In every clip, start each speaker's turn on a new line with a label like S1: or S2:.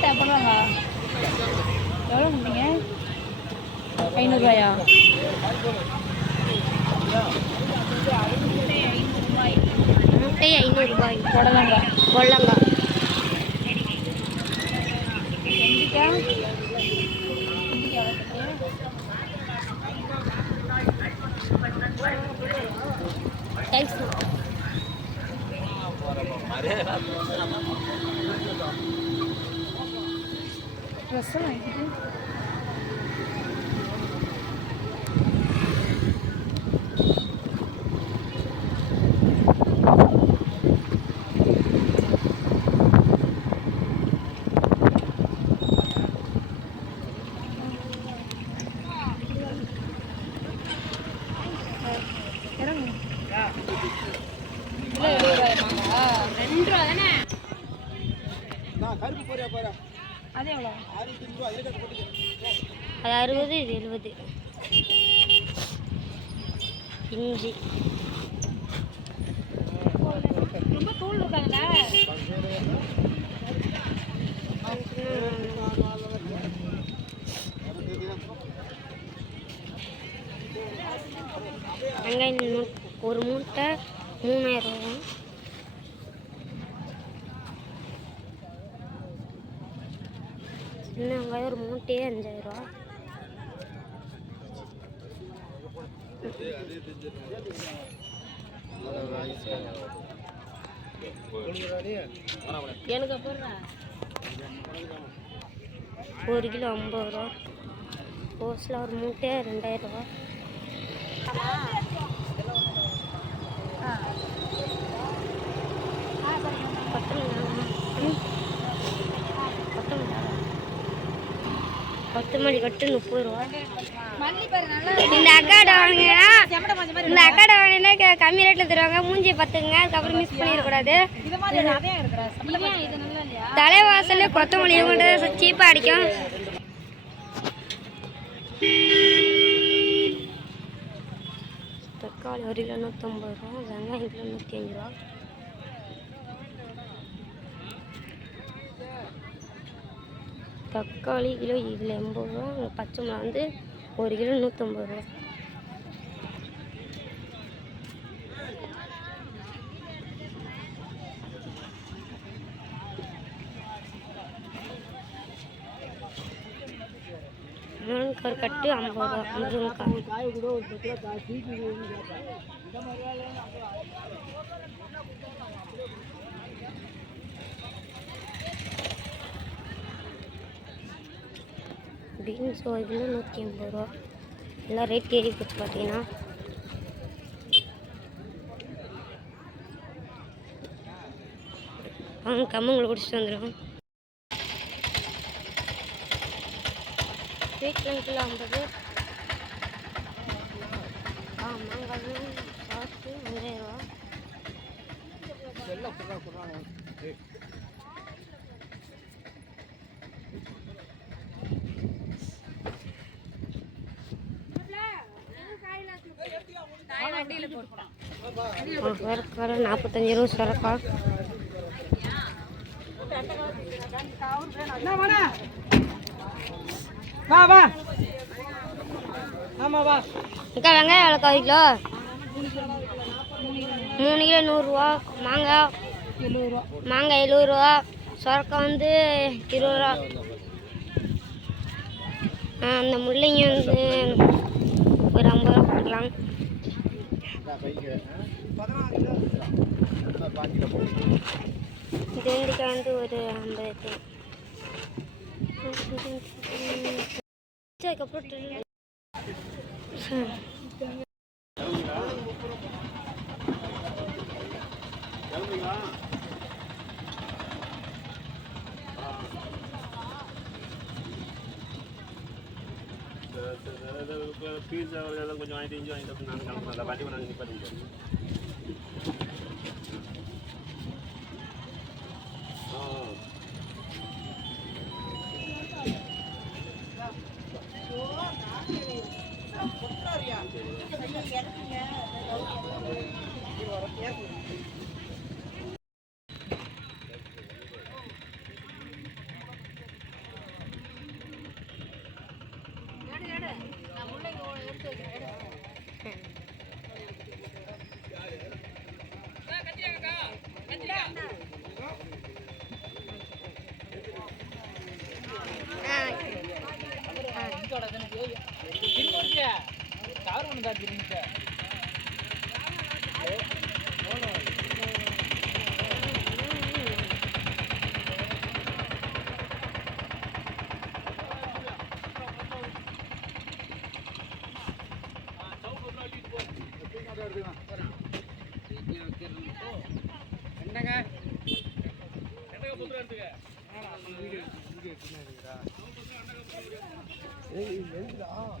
S1: பண்ணுவாங்க எவ்வளோ கொடுத்தீங்க ஐநூறுரூவாயா
S2: முட்டை ஐநூறுரூபாய்
S1: புடலங்கா
S2: கொள்ளங்கா
S1: வெண்டிக்காய் வெண்டிக்காய் எவ்வளோ
S2: டைப்ஸ்
S1: ரூபாய்மாங்களா ரெண்டு ரூபா தானே? அது எவ்வளோ
S2: அது அறுபது இது எழுபது. இஞ்சி
S1: ரொம்ப தூள் இருக்காங்கண்ணா
S2: வெங்காயம் மூ- ஒரு மூட்டை மூணாயிரம் ரூபா சின்ன வெங்காயம் ஒரு மூட்டையே அஞ்சாயிரம் ரூபா.
S1: எனக்கு அப்புறம்
S2: ஒரு கிலோ ஐம்பது ரூபா. ரோஸில் ஒரு மூட்டையே ரெண்டாயிரம் ரூபா. கொத்தமல்லி கட்டு முப்பது ரூபா. இந்த அக்காட்ட வாங்கினா இந்த அக்காட்ட வாங்கினா க- கம்மி ரேட்டில் தருவாங்க. மூஞ்சி பார்த்துங்க அதுக்கப்புறம் மிஸ் பண்ணிடக்கூடாது.
S1: இது
S2: தலைவாசல்ல கொத்தமல்லி கொண்டு சீப்பாக அடிக்கும். தக்காளி ஒரு கிலோ நூற்றம்பது ரூபா வெங்காயம் கிலோ நூற்றி அஞ்சு ரூபா. தக்காளி கிலோ இதில் எண்பது ரூபா பச்சை மிளகா வந்து ஒரு கிலோ நூற்றம்பது ரூபா. முருங்கைக்காய் கட்டு ஐம்பது ரூபா முருங்கைக்காய். பீன்ஸ் ஒரு கிலோ நூற்றி ஐம்பது ரூபா. எல்லாம் ரேட் ஏறி போச்சு பார்த்தீங்கன்னா. வாங்க கம்மங்களை குடிச்சிட்டு வந்துடும் வீட்டில் கிலோ ஐம்பது. ஆ மாங்காய் சாப்பிட்டு அஞ்சாயிரம் ரூபா சொரக்காய் நாற்பத்தஞ்சு ரூபா சொரக்காய்.
S1: வா வா. ஆமா வா.
S2: அக்கா வெங்காயம் எவ்வளோ கால் கிலோ. மூணு கிலோ நூறுரூவா மாங்காய்
S1: எழுபது ரூபா.
S2: மாங்காய். எழுபது ரூபா. சொரக்காய் வந்து இருபது ரூபா. அந்த முள்ளங்கி வந்து ஒரு ஐம்பது ரூபா கொடுக்கலாம். வெண்டைக்காய் வந்து ஒரு ஐம்பது அதுக்கப்புறம்
S3: பீஸா எல்லாம் கொஞ்சம் வாங்கிட்டு வாங்கிட்டு நான் கிளம்புறேன் வண்டி கவர் ஒன்று தான்
S2: தெரியுங்க 哎，人，人，的啊。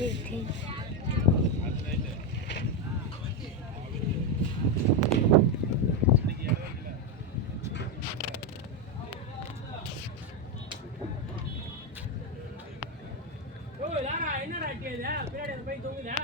S2: everything.
S1: என்னடா
S2: கேதா பின்னாடி போய் தூங்குதா